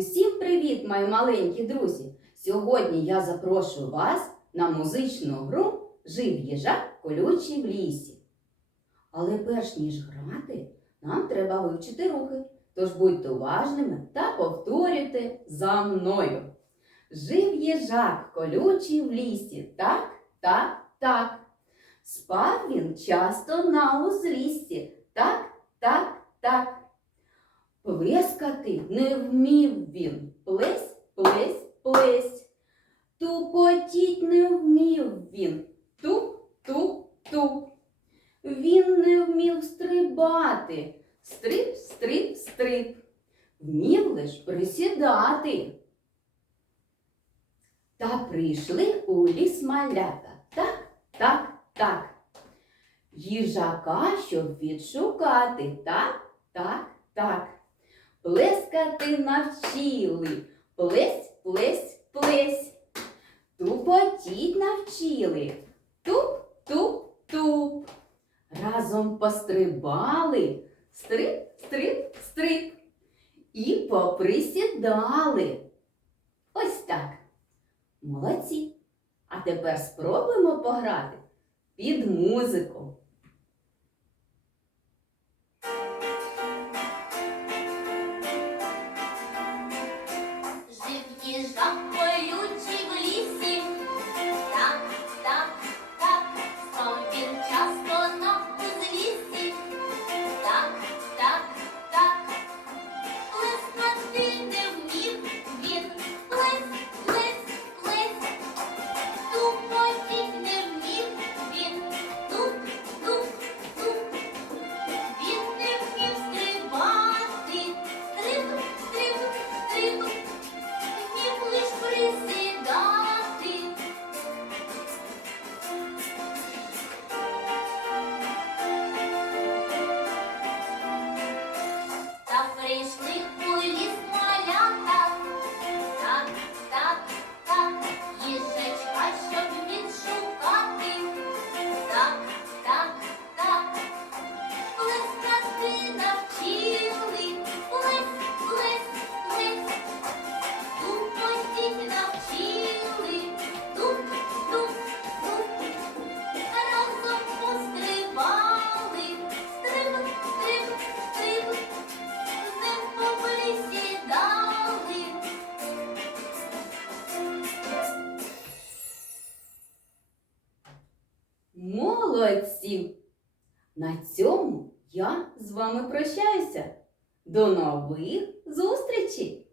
Усім привіт, мої маленькі друзі! Сьогодні я запрошую вас на музичну гру Жив їжак колючий в лісі. Але перш ніж грати, нам треба вивчити рухи. Тож будьте уважними та повторюйте за мною. Жив їжак колючий в лісі, так, так, так. Спав він часто на узліссі, так, так, так. Плескати не вмів він. Плесь, плесь, плесь. Тупотіть не вмів він. Туп, туп, туп. Він не вмів стрибати. Стрип, стрип, стрип. Вмів лиш присідати. Та прийшли у ліс малята. Так, так, так. Їжака, щоб відшукати. Так, так, так. Плескати навчили. Плесь, плесь, плесь. Тупотіть навчили. Туп, туп, туп. Разом пострибали. Стрип, стрип, стрип. І поприсідали. Ось так. Молодці. А тепер спробуємо пограти під музику. Молодці! На цьому я з вами прощаюся. До нових зустрічей!